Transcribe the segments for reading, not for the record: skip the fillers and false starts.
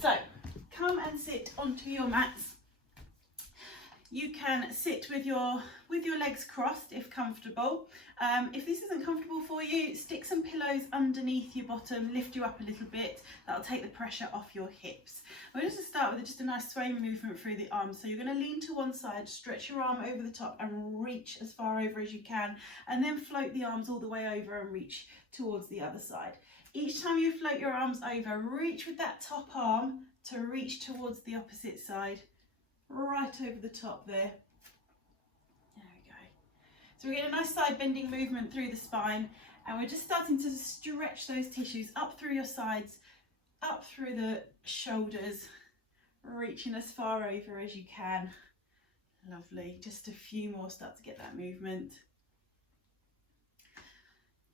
So come and sit onto your mats. You can sit with your legs crossed if comfortable. If this isn't comfortable for you, stick some pillows underneath your bottom, lift you up a little bit. That'll take the pressure off your hips. We're just going to start with just a nice swaying movement through the arms. So you're going to lean to one side, stretch your arm over the top and reach as far over as you can, and then float the arms all the way over and reach towards the other side. Each time you float your arms over, reach with that top arm to reach towards the opposite side. Right over the top there. There we go. So we're getting a nice side bending movement through the spine, and we're just starting to stretch those tissues up through your sides, up through the shoulders, reaching as far over as you can. Lovely. Just a few more, start to get that movement.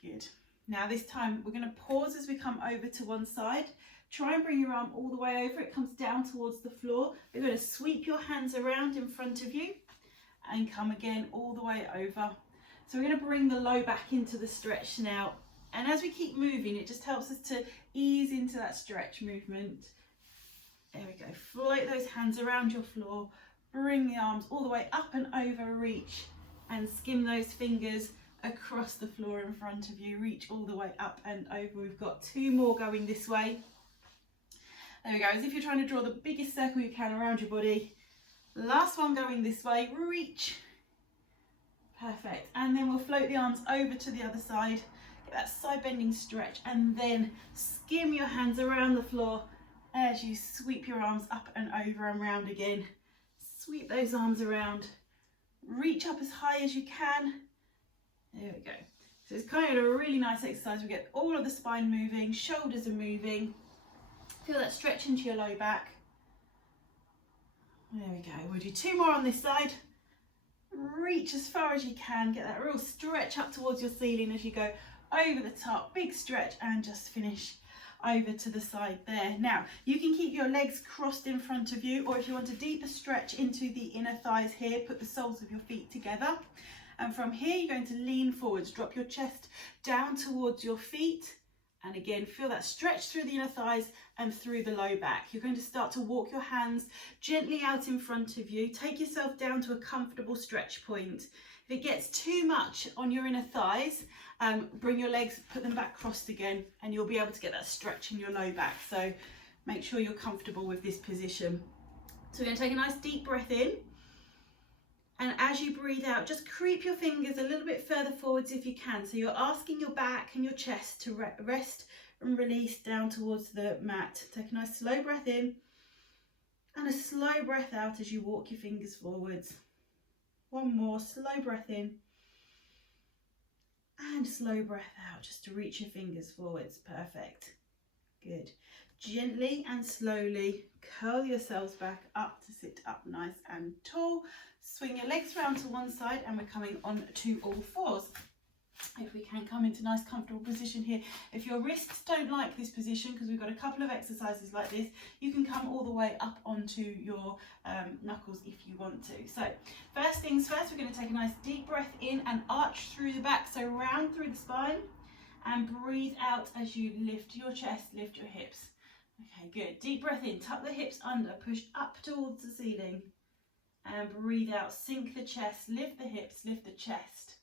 Good. Now this time we're going to pause as we come over to one side. Try and bring your arm all the way over. It comes down towards the floor. You're going to sweep your hands around in front of you and come again all the way over. So we're going to bring the low back into the stretch now. And as we keep moving, it just helps us to ease into that stretch movement. There we go. Float those hands around your floor. Bring the arms all the way up and over, reach, and skim those fingers across the floor in front of you. Reach all the way up and over. We've got two more going this way. There we go, as if you're trying to draw the biggest circle you can around your body. Last one going this way, reach. Perfect, and then we'll float the arms over to the other side. Get that side bending stretch, and then skim your hands around the floor as you sweep your arms up and over and round again. Sweep those arms around, reach up as high as you can. There we go. So it's kind of a really nice exercise. We get all of the spine moving, shoulders are moving. Feel that stretch into your low back. There we go. We'll do two more on this side. Reach as far as you can. Get that real stretch up towards your ceiling as you go over the top. Big stretch, and just finish over to the side there. Now, you can keep your legs crossed in front of you, or if you want a deeper stretch into the inner thighs here, put the soles of your feet together. And from here, you're going to lean forwards. Drop your chest down towards your feet. And again, feel that stretch through the inner thighs and through the low back. You're going to start to walk your hands gently out in front of you. Take yourself down to a comfortable stretch point. If it gets too much on your inner thighs, bring your legs, put them back crossed again, and you'll be able to get that stretch in your low back. So make sure you're comfortable with this position. So we're going to take a nice deep breath in. And as you breathe out, just creep your fingers a little bit further forwards if you can. So you're asking your back and your chest to rest and release down towards the mat. Take a nice slow breath in and a slow breath out as you walk your fingers forwards. One more slow breath in and slow breath out just to reach your fingers forwards. Perfect. Good. Gently and slowly curl yourselves back up to sit up nice and tall. Swing your legs round to one side, and we're coming on to all fours. If we can come into a nice comfortable position here. If your wrists don't like this position, because we've got a couple of exercises like this, you can come all the way up onto your knuckles if you want to. So first things first, we're going to take a nice deep breath in and arch through the back, so round through the spine, and breathe out as you lift your chest, lift your hips. Okay, good. Deep breath in, tuck the hips under, push up towards the ceiling. And breathe out, sink the chest, lift the hips, lift the chest.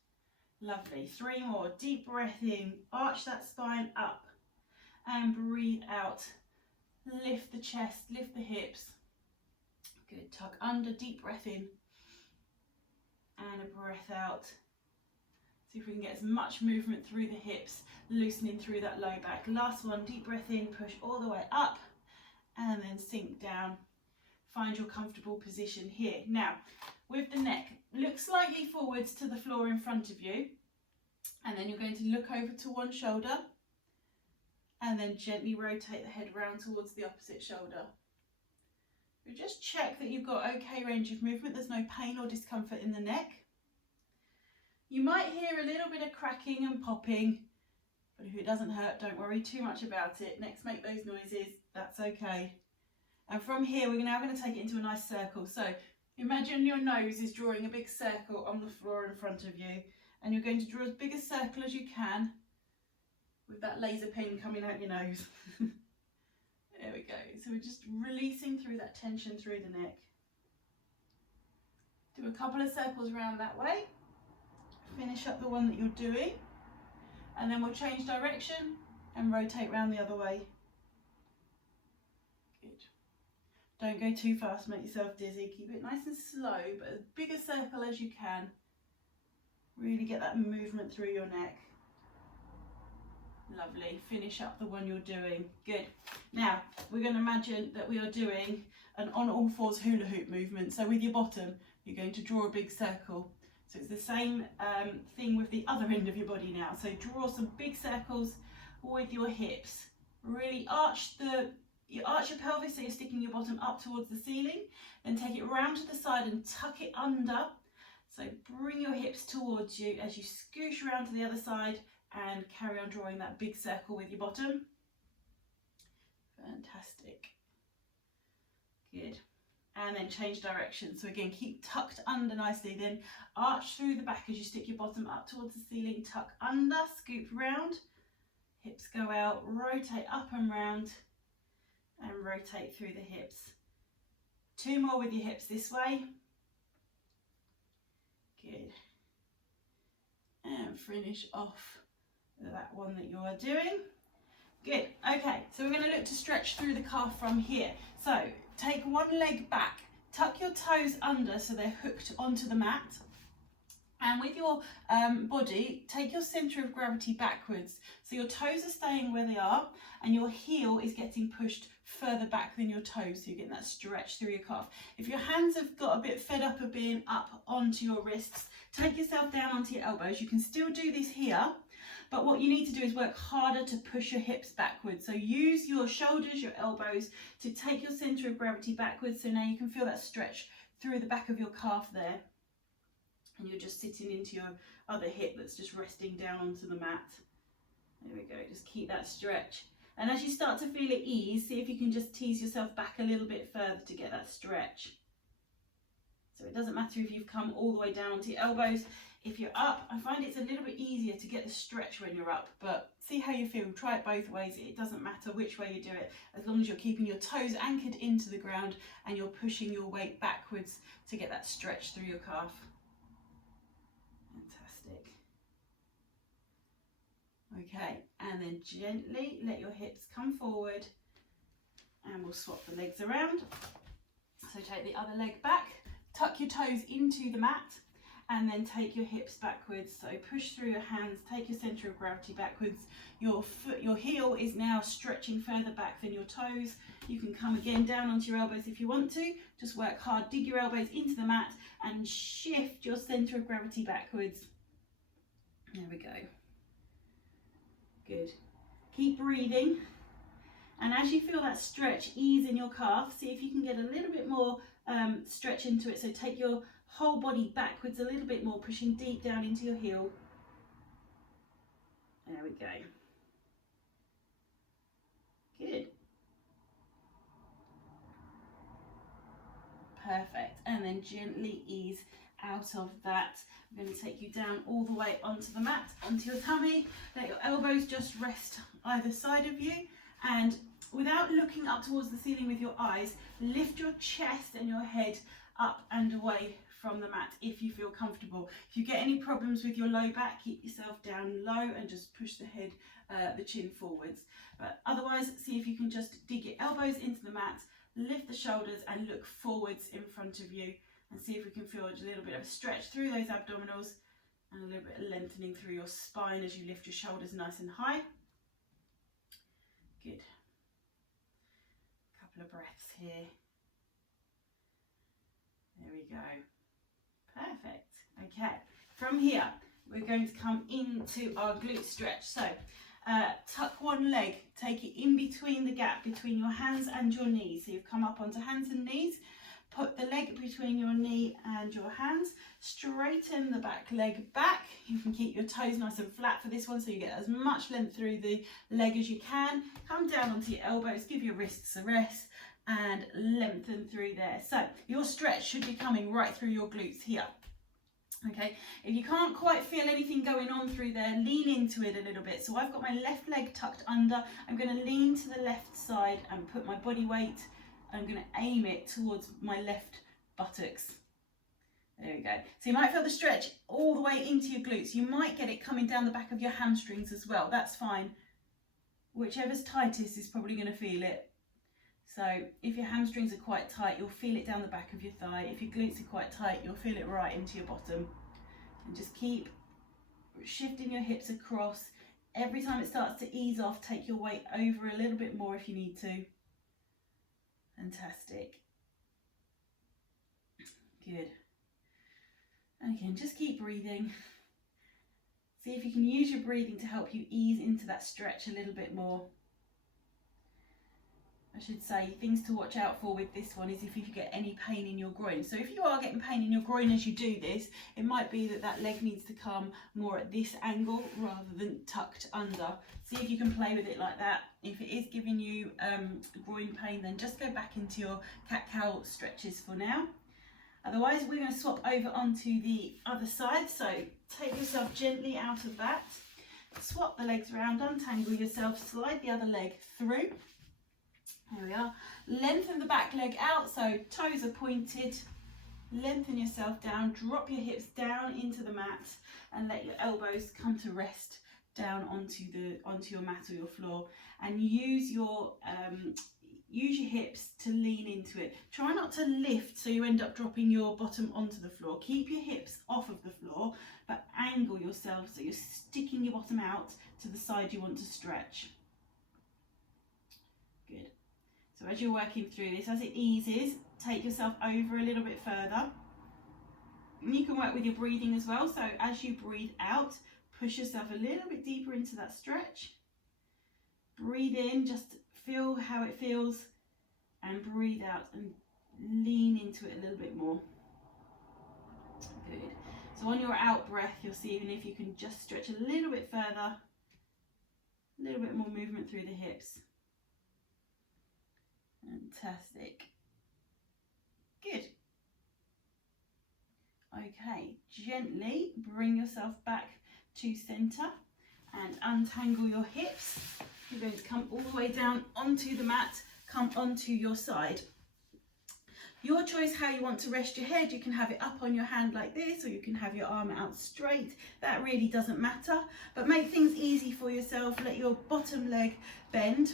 Lovely. Three more. Deep breath in, arch that spine up. And breathe out, lift the chest, lift the hips. Good. Tuck under, deep breath in. And a breath out. See if we can get as much movement through the hips, loosening through that low back. Last one, deep breath in, push all the way up, and then sink down. Find your comfortable position here. Now, with the neck, look slightly forwards to the floor in front of you, and then you're going to look over to one shoulder, and then gently rotate the head round towards the opposite shoulder. You just check that you've got okay range of movement, there's no pain or discomfort in the neck. You might hear a little bit of cracking and popping, but if it doesn't hurt, don't worry too much about it. Necks make those noises, that's okay. And from here, we're now going to take it into a nice circle. So imagine your nose is drawing a big circle on the floor in front of you, and you're going to draw as big a circle as you can with that laser pin coming out your nose. There we go. So we're just releasing through that tension through the neck. Do a couple of circles around that way. Finish up the one that you're doing. And then we'll change direction and rotate round the other way. Good. Don't go too fast, make yourself dizzy. Keep it nice and slow, but as big a circle as you can. Really get that movement through your neck. Lovely. Finish up the one you're doing. Good. Now, we're going to imagine that we are doing an on all fours hula hoop movement. So with your bottom, you're going to draw a big circle. So it's the same thing with the other end of your body now. So draw some big circles with your hips. Really arch your pelvis so you're sticking your bottom up towards the ceiling. Then take it round to the side and tuck it under. So bring your hips towards you as you scoosh around to the other side and carry on drawing that big circle with your bottom. Fantastic. Good. And then change direction. So again, keep tucked under nicely, then arch through the back as you stick your bottom up towards the ceiling, tuck under, scoop round, hips go out, rotate up and round, and rotate through the hips. 2 more with your hips this way. Good. And finish off that one that you are doing. Good. Okay, so we're going to look to stretch through the calf from here. So take one leg back, tuck your toes under so they're hooked onto the mat. And with your body, take your centre of gravity backwards. So your toes are staying where they are and your heel is getting pushed further back than your toes. So you're getting that stretch through your calf. If your hands have got a bit fed up of being up onto your wrists, take yourself down onto your elbows. You can still do this here, but what you need to do is work harder to push your hips backwards. So use your shoulders, your elbows to take your centre of gravity backwards. So now you can feel that stretch through the back of your calf there. And you're just sitting into your other hip that's just resting down onto the mat. There we go, just keep that stretch. And as you start to feel it ease, see if you can just tease yourself back a little bit further to get that stretch. So it doesn't matter if you've come all the way down onto your elbows. If you're up, I find it's a little bit easier to get the stretch when you're up, but see how you feel. Try it both ways. It doesn't matter which way you do it, as long as you're keeping your toes anchored into the ground and you're pushing your weight backwards to get that stretch through your calf. Fantastic. Okay, and then gently let your hips come forward and we'll swap the legs around. So take the other leg back, tuck your toes into the mat and then take your hips backwards. So push through your hands, take your centre of gravity backwards. Your heel is now stretching further back than your toes. You can come again down onto your elbows if you want to. Just work hard, dig your elbows into the mat and shift your centre of gravity backwards. There we go. Good. Keep breathing. And as you feel that stretch ease in your calf, see if you can get a little bit more stretch into it. So take your whole body backwards a little bit more, pushing deep down into your heel. There we go. Good. Perfect. And then gently ease out of that. I'm going to take you down all the way onto the mat, onto your tummy. Let your elbows just rest either side of you. And without looking up towards the ceiling with your eyes, lift your chest and your head up and away from the mat if you feel comfortable. If you get any problems with your low back, keep yourself down low and just push the head, the chin forwards. But otherwise, see if you can just dig your elbows into the mat, lift the shoulders and look forwards in front of you, and see if we can feel a little bit of a stretch through those abdominals and a little bit of lengthening through your spine as you lift your shoulders nice and high. Good. Couple of breaths here. There we go. Perfect. Okay, from here we're going to come into our glute stretch. So tuck one leg, take it in between the gap between your hands and your knees. So you've come up onto hands and knees. Put the leg between your knee and your hands. Straighten the back leg back. You can keep your toes nice and flat for this one so you get as much length through the leg as you can. Come down onto your elbows, give your wrists a rest and lengthen through there. So your stretch should be coming right through your glutes here. Okay, if you can't quite feel anything going on through there, lean into it a little bit. So I've got my left leg tucked under. I'm going to lean to the left side and put my body weight. I'm going to aim it towards my left buttocks. There we go. So you might feel the stretch all the way into your glutes. You might get it coming down the back of your hamstrings as well. That's fine. Whichever's tightest is probably going to feel it. So if your hamstrings are quite tight, you'll feel it down the back of your thigh. If your glutes are quite tight, you'll feel it right into your bottom. And just keep shifting your hips across. Every time it starts to ease off, take your weight over a little bit more if you need to. Fantastic. Good. And again, just keep breathing. See if you can use your breathing to help you ease into that stretch a little bit more. I should say, things to watch out for with this one is if you get any pain in your groin. So if you are getting pain in your groin as you do this, it might be that that leg needs to come more at this angle rather than tucked under. See if you can play with it like that. If it is giving you groin pain, then just go back into your cat-cow stretches for now. Otherwise, we're going to swap over onto the other side. So take yourself gently out of that. Swap the legs around, untangle yourself, slide the other leg through. There we are. Lengthen the back leg out, so toes are pointed. Lengthen yourself down, drop your hips down into the mat and let your elbows come to rest down onto your mat or your floor. And use your hips to lean into it. Try not to lift so you end up dropping your bottom onto the floor. Keep your hips off of the floor, but angle yourself so you're sticking your bottom out to the side you want to stretch. Good. So as you're working through this, as it eases, take yourself over a little bit further. And you can work with your breathing as well. So as you breathe out, push yourself a little bit deeper into that stretch. Breathe in, just feel how it feels, and breathe out and lean into it a little bit more. Good. So on your out breath, you'll see even if you can just stretch a little bit further, a little bit more movement through the hips. Fantastic. Good. Okay, gently bring yourself back to center and untangle your hips. You're going to come all the way down onto the mat, come onto your side. Your choice how you want to rest your head. You can have it up on your hand like this, or you can have your arm out straight. That really doesn't matter, but make things easy for yourself. Let your bottom leg bend.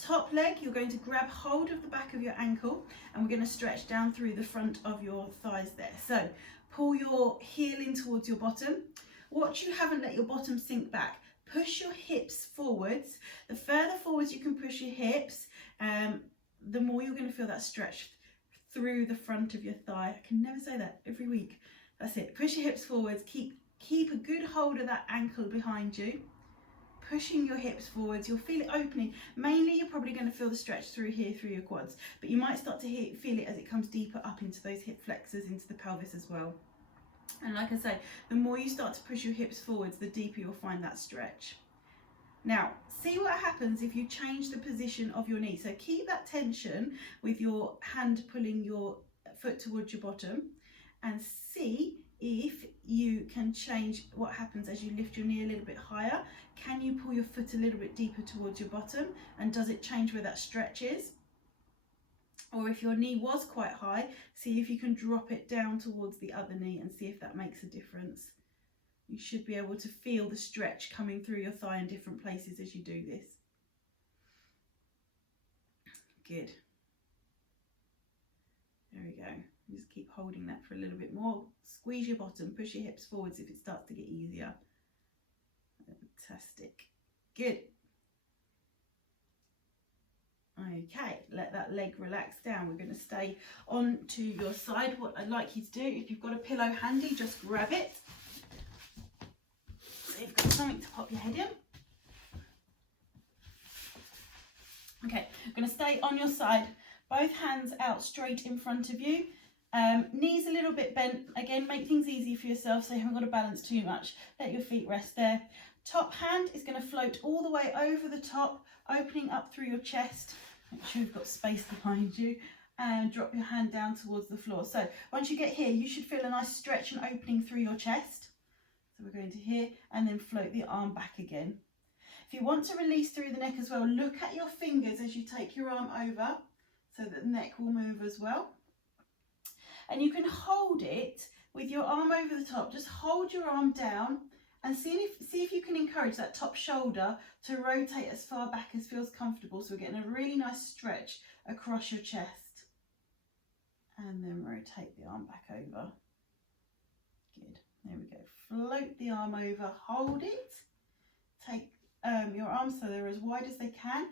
Top leg, you're going to grab hold of the back of your ankle, and we're going to stretch down through the front of your thighs there. So pull your heel in towards your bottom. Watch you haven't let your bottom sink back. Push your hips forwards. The further forwards you can push your hips, the more you're going to feel that stretch through the front of your thigh. I can never say that every week. That's it. Push your hips forwards. Keep a good hold of that ankle behind you. Pushing your hips forwards, you'll feel it opening. Mainly you're probably going to feel the stretch through here, through your quads, but you might start to feel it as it comes deeper up into those hip flexors, into the pelvis as well. And like I say, the more you start to push your hips forwards, the deeper you'll find that stretch. Now, see what happens if you change the position of your knee. So keep that tension with your hand pulling your foot towards your bottom, and see if you can change what happens as you lift your knee a little bit higher. Can you pull your foot a little bit deeper towards your bottom, and does it change where that stretch is? Or if your knee was quite high, see if you can drop it down towards the other knee and see if that makes a difference. You should be able to feel the stretch coming through your thigh in different places as you do this. Good. There we go. Just keep holding that for a little bit more. Squeeze your bottom, push your hips forwards if it starts to get easier. Fantastic. Good. Okay, let that leg relax down. We're going to stay on to your side. What I'd like you to do, if you've got a pillow handy, just grab it. So you've got something to pop your head in. Okay, I'm going to stay on your side. Both hands out straight in front of you. Knees a little bit bent. Again, make things easy for yourself so you haven't got to balance too much. Let your feet rest there. Top hand is going to float all the way over the top, opening up through your chest. Make sure you've got space behind you. and drop your hand down towards the floor. So once you get here, you should feel a nice stretch and opening through your chest. So we're going to here and then float the arm back again. If you want to release through the neck as well, look at your fingers as you take your arm over so that the neck will move as well. And you can hold it with your arm over the top. Just hold your arm down and see if you can encourage that top shoulder to rotate as far back as feels comfortable. So we're getting a really nice stretch across your chest. And then rotate the arm back over. Good. There we go. Float the arm over, hold it. Take your arms so they're as wide as they can.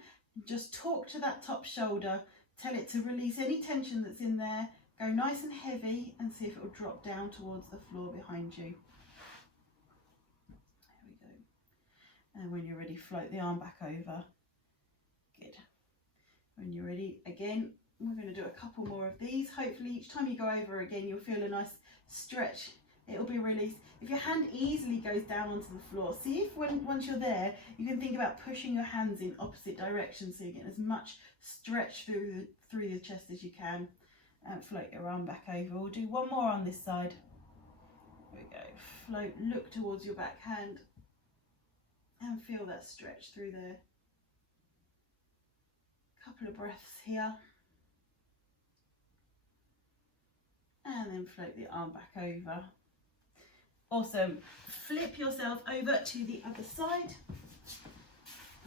Just talk to that top shoulder. Tell it to release any tension that's in there. Go nice and heavy and see if it will drop down towards the floor behind you. There we go. And when you're ready, float the arm back over. Good. When you're ready, again, we're going to do a couple more of these. Hopefully each time you go over again, you'll feel a nice stretch. It'll be released. If your hand easily goes down onto the floor, see if once you're there, you can think about pushing your hands in opposite directions so you get as much stretch through the chest as you can. And float your arm back over. We'll do one more on this side. There we go. Float, look towards your back hand and feel that stretch through there. Couple of breaths here. And then float the arm back over. Awesome. Flip yourself over to the other side.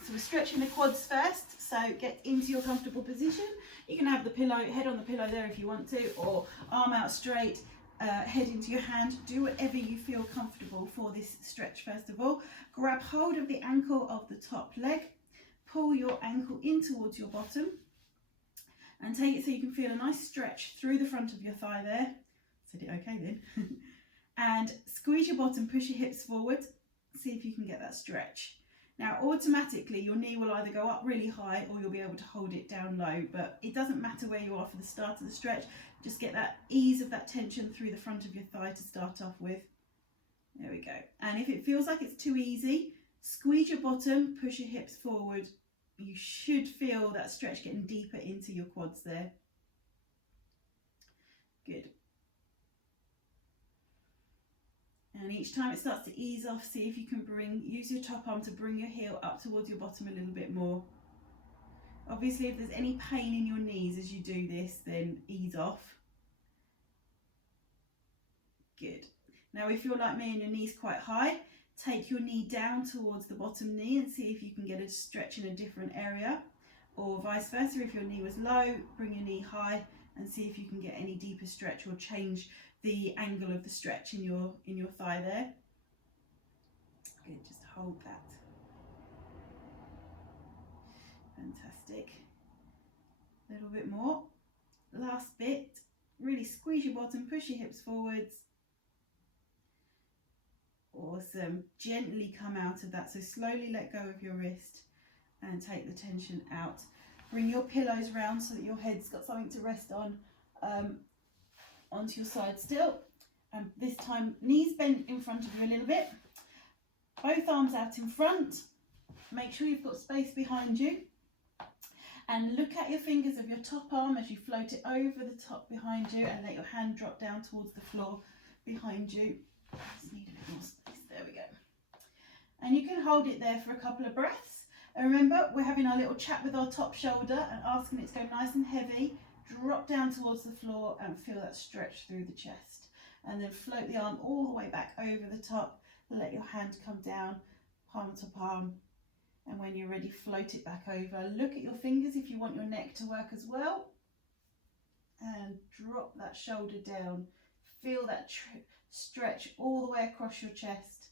So we're stretching the quads first, so get into your comfortable position. You can have the pillow, head on the pillow there if you want to, or arm out straight, head into your hand. Do whatever you feel comfortable for this stretch first of all. Grab hold of the ankle of the top leg, pull your ankle in towards your bottom, and take it so you can feel a nice stretch through the front of your thigh there. Said it okay then. And squeeze your bottom, push your hips forward, see if you can get that stretch. Now automatically your knee will either go up really high or you'll be able to hold it down low, but it doesn't matter where you are for the start of the stretch. Just get that ease of that tension through the front of your thigh to start off with. There we go. And if it feels like it's too easy, squeeze your bottom, push your hips forward. You should feel that stretch getting deeper into your quads there. Good. And each time it starts to ease off, see if you can use your top arm to bring your heel up towards your bottom a little bit more. Obviously, if there's any pain in your knees as you do this, then ease off. Good. Now, if you're like me and your knee's quite high, take your knee down towards the bottom knee and see if you can get a stretch in a different area. Or vice versa, if your knee was low, bring your knee high and see if you can get any deeper stretch or change the angle of the stretch in your thigh there. Good, just hold that. Fantastic. A little bit more. Last bit. Really squeeze your bottom, push your hips forwards. Awesome. Gently come out of that. So slowly let go of your wrist and take the tension out. Bring your pillows round so that your head's got something to rest on. Onto your side still, and this time knees bent in front of you a little bit, both arms out in front. Make sure you've got space behind you, and look at your fingers of your top arm as you float it over the top behind you and let your hand drop down towards the floor behind you. Just need a bit more space. There we go. And you can hold it there for a couple of breaths. And remember, we're having our little chat with our top shoulder and asking it to go nice and heavy. Drop down towards the floor and feel that stretch through the chest. And then float the arm all the way back over the top. Let your hand come down, palm to palm. And when you're ready, float it back over. Look at your fingers if you want your neck to work as well. And drop that shoulder down. Feel that stretch all the way across your chest.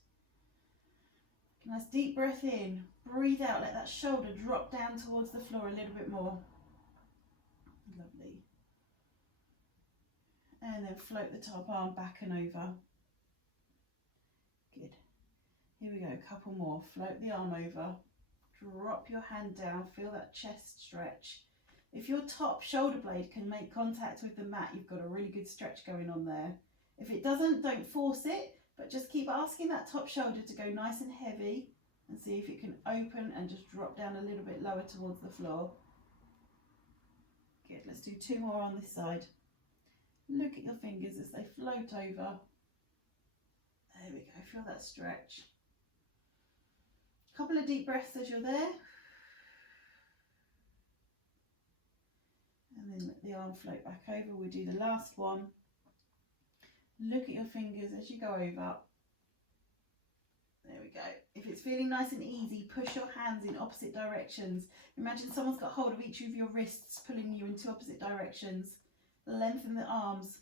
Nice deep breath in. Breathe out. Let that shoulder drop down towards the floor a little bit more. Lovely. And then float the top arm back and over. Good. Here we go, a couple more. Float the arm over. Drop your hand down. Feel that chest stretch. If your top shoulder blade can make contact with the mat, you've got a really good stretch going on there. If it doesn't, don't force it, but just keep asking that top shoulder to go nice and heavy and see if it can open and just drop down a little bit lower towards the floor. Good. Good, let's do 2 more on this side. Look at your fingers as they float over. There we go, feel that stretch. Couple of deep breaths as you're there. And then let the arm float back over. We'll do the last one. Look at your fingers as you go over. There we go. If it's feeling nice and easy, push your hands in opposite directions. Imagine someone's got hold of each of your wrists, pulling you into opposite directions. Lengthen the arms.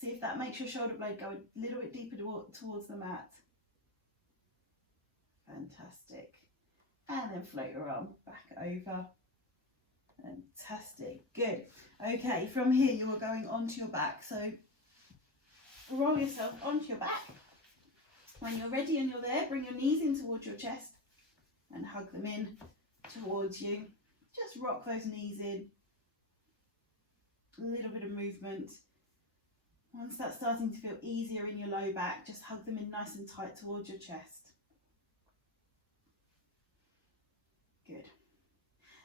See if that makes your shoulder blade go a little bit deeper towards the mat. Fantastic. And then float your arm back over. Fantastic. Good. Okay, from here you are going onto your back. So roll yourself onto your back. When you're ready and you're there, bring your knees in towards your chest and hug them in towards you. Just rock those knees in. A little bit of movement. Once that's starting to feel easier in your low back, just hug them in nice and tight towards your chest. Good.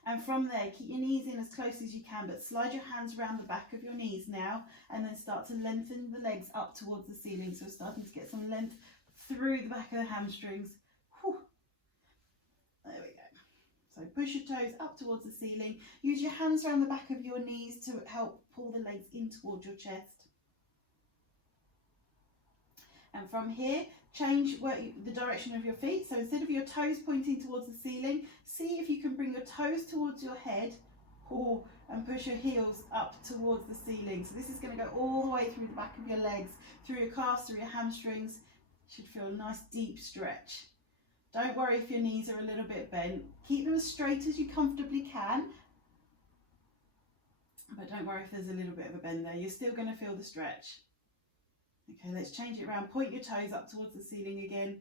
And from there, keep your knees in as close as you can, but slide your hands around the back of your knees now, and then start to lengthen the legs up towards the ceiling. So we're starting to get some length through the back of the hamstrings. Whew. There we go. So push your toes up towards the ceiling. Use your hands around the back of your knees to help pull the legs in towards your chest. And from here, change the direction of your feet. So instead of your toes pointing towards the ceiling, see if you can bring your toes towards your head and push your heels up towards the ceiling. So this is going to go all the way through the back of your legs, through your calves, through your hamstrings. Should feel a nice deep stretch. Don't worry if your knees are a little bit bent. Keep them as straight as you comfortably can. But don't worry if there's a little bit of a bend there. You're still going to feel the stretch. Okay, let's change it around. Point your toes up towards the ceiling again.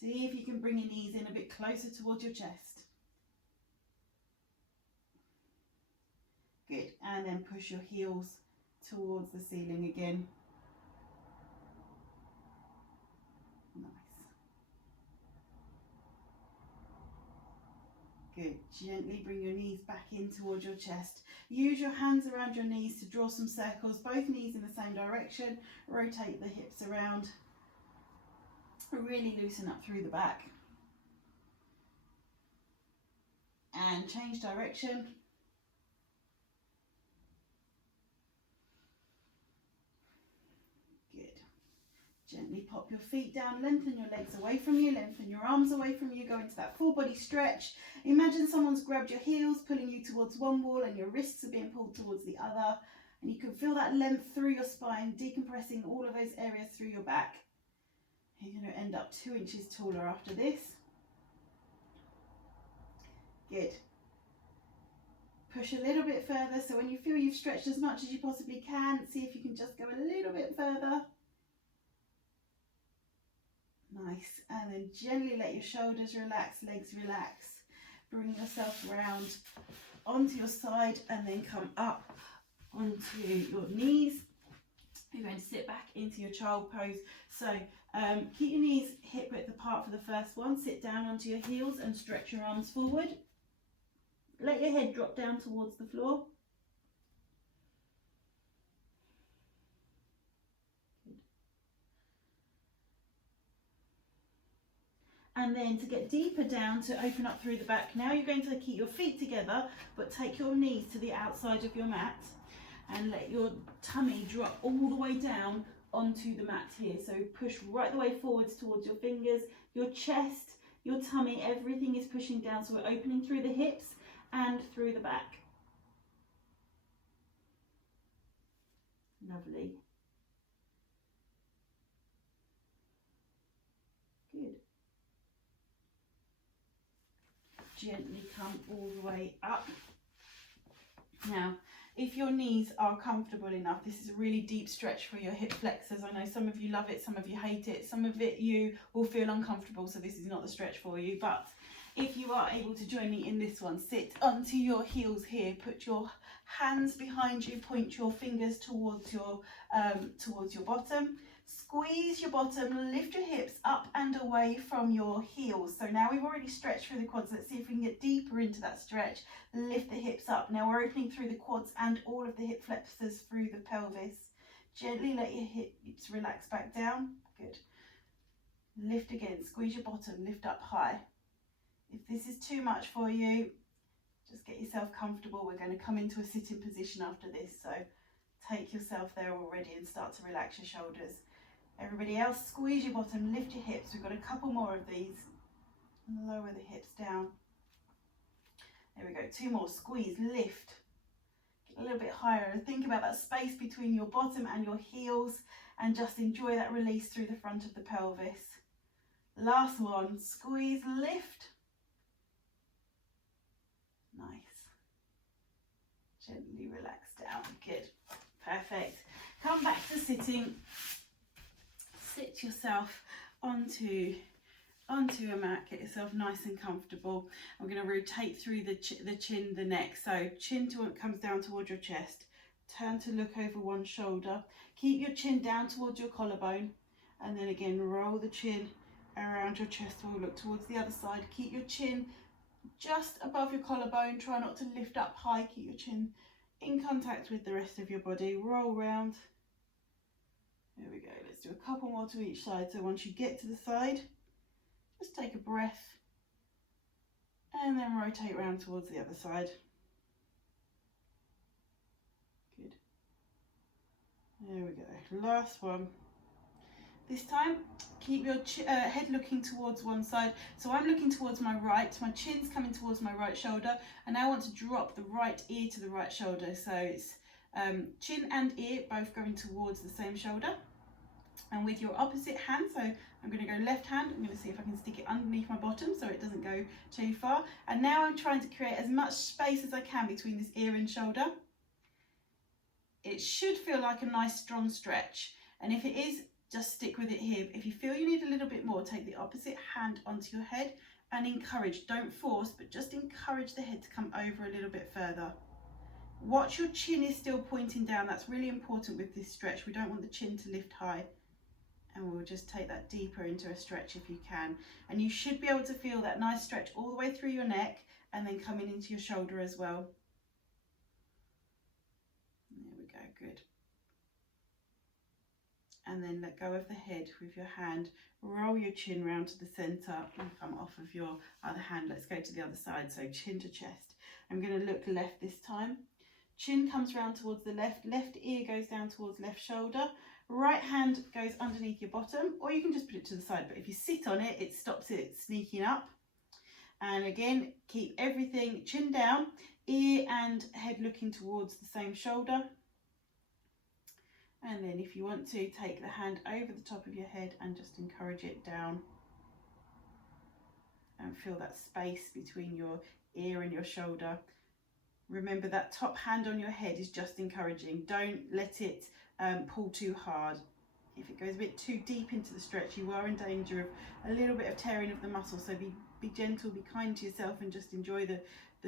See if you can bring your knees in a bit closer towards your chest. Good, and then push your heels towards the ceiling again. Nice. Good, gently bring your knees back in towards your chest. Use your hands around your knees to draw some circles, both knees in the same direction. Rotate the hips around. Really loosen up through the back. And change direction. Good. Gently pop your feet down, lengthen your legs away from you, lengthen your arms away from you, go into that full body stretch. Imagine someone's grabbed your heels, pulling you towards one wall, and your wrists are being pulled towards the other. And you can feel that length through your spine, decompressing all of those areas through your back. You're going to end up 2 inches taller after this. Good. Push a little bit further, so when you feel you've stretched as much as you possibly can, see if you can just go a little bit further. Nice, and then gently let your shoulders relax, legs relax. Bring yourself round onto your side and then come up onto your knees. You're going to sit back into your child pose. So keep your knees hip width apart for the first one. Sit down onto your heels and stretch your arms forward. Let your head drop down towards the floor. And then to get deeper down, to open up through the back, now you're going to keep your feet together, but take your knees to the outside of your mat and let your tummy drop all the way down onto the mat here. So push right the way forwards towards your fingers, your chest, your tummy, everything is pushing down. So we're opening through the hips and through the back. Lovely. Good. Gently come all the way up. Now, if your knees are comfortable enough, this is a really deep stretch for your hip flexors. I know some of you love it, some of you hate it, some of it you will feel uncomfortable, so this is not the stretch for you. But if you are able to join me in this one, sit onto your heels here, put your hands behind you, point your fingers towards your bottom. Squeeze your bottom, lift your hips up and away from your heels. So now we've already stretched through the quads. Let's see if we can get deeper into that stretch. Lift the hips up. Now we're opening through the quads and all of the hip flexors through the pelvis. Gently let your hips relax back down. Good. Lift again, squeeze your bottom, lift up high. If this is too much for you, just get yourself comfortable. We're going to come into a sitting position after this, so take yourself there already and start to relax your shoulders. Everybody else, squeeze your bottom, lift your hips. We've got a couple more of these. Lower the hips down. There we go, 2 more, squeeze, lift. Get a little bit higher and think about that space between your bottom and your heels and just enjoy that release through the front of the pelvis. Last one, squeeze, lift. Nice. Gently relax down. Good. Perfect. Come back to sitting. Sit yourself onto a mat. Get yourself nice and comfortable. I'm going to rotate through the chin, the neck. So chin comes down towards your chest. Turn to look over one shoulder. Keep your chin down towards your collarbone. And then again, roll the chin around your chest. We'll look towards the other side. Keep your chin just above your collarbone. Try not to lift up high. Keep your chin in contact with the rest of your body. Roll round. There we go. Let's do a couple more to each side. So once you get to the side, just take a breath and then rotate round towards the other side. Good. There we go. Last one. This time, keep your head looking towards one side. So I'm looking towards my right, my chin's coming towards my right shoulder, and I want to drop the right ear to the right shoulder. So it's chin and ear both going towards the same shoulder. And with your opposite hand, so I'm going to go left hand, I'm going to see if I can stick it underneath my bottom so it doesn't go too far. And now I'm trying to create as much space as I can between this ear and shoulder. It should feel like a nice strong stretch. And if it is, just stick with it here. If you feel you need a little bit more, take the opposite hand onto your head and encourage. Don't force, but just encourage the head to come over a little bit further. Watch your chin is still pointing down. That's really important with this stretch. We don't want the chin to lift high. And we'll just take that deeper into a stretch if you can. And you should be able to feel that nice stretch all the way through your neck and then coming into your shoulder as well. There we go, good. And then let go of the head with your hand. Roll your chin round to the centre and come off of your other hand. Let's go to the other side, so chin to chest. I'm going to look left this time. Chin comes round towards the left. Left ear goes down towards left shoulder. Right hand goes underneath your bottom, or you can just put it to the side, but if you sit on it, it stops it sneaking up. And again, keep everything chin down, ear and head looking towards the same shoulder. And then if you want to, take the hand over the top of your head and just encourage it down. And feel that space between your ear and your shoulder. Remember that top hand on your head is just encouraging. Don't let it pull too hard. If it goes a bit too deep into the stretch, you are in danger of a little bit of tearing of the muscle. So be gentle, be kind to yourself and just enjoy the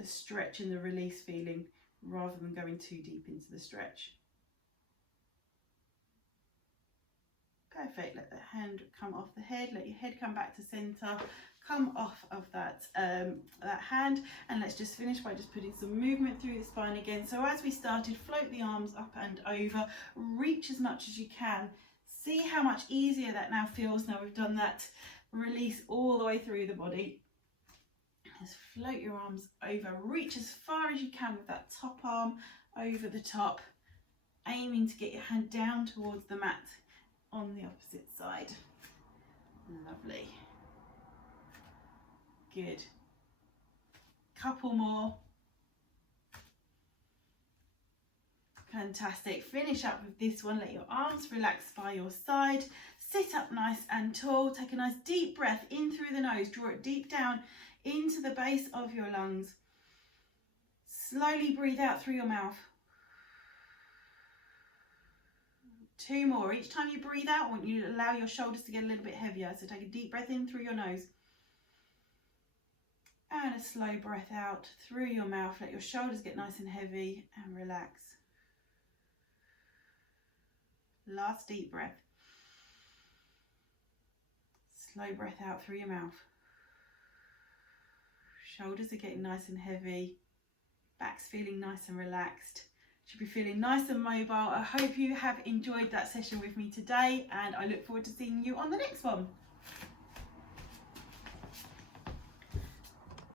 stretch and the release feeling rather than going too deep into the stretch. Perfect. Let the hand come off the head. Let your head come back to center. Come off of that hand, and let's just finish by just putting some movement through the spine again. So as we started, float the arms up and over. Reach as much as you can. See how much easier that now feels. Now we've done that release all the way through the body. Just float your arms over. Reach as far as you can with that top arm over the top, aiming to get your hand down towards the mat on the opposite side. Lovely. Good. Couple more. Fantastic. Finish up with this one. Let your arms relax by your side. Sit up nice and tall. Take a nice deep breath in through the nose. Draw it deep down into the base of your lungs. Slowly breathe out through your mouth. 2 more. Each time you breathe out, I want you to allow your shoulders to get a little bit heavier. So take a deep breath in through your nose. And a slow breath out through your mouth. Let your shoulders get nice and heavy and relax. Last deep breath. Slow breath out through your mouth. Shoulders are getting nice and heavy. Back's feeling nice and relaxed. Should be feeling nice and mobile. I hope you have enjoyed that session with me today, and I look forward to seeing you on the next one.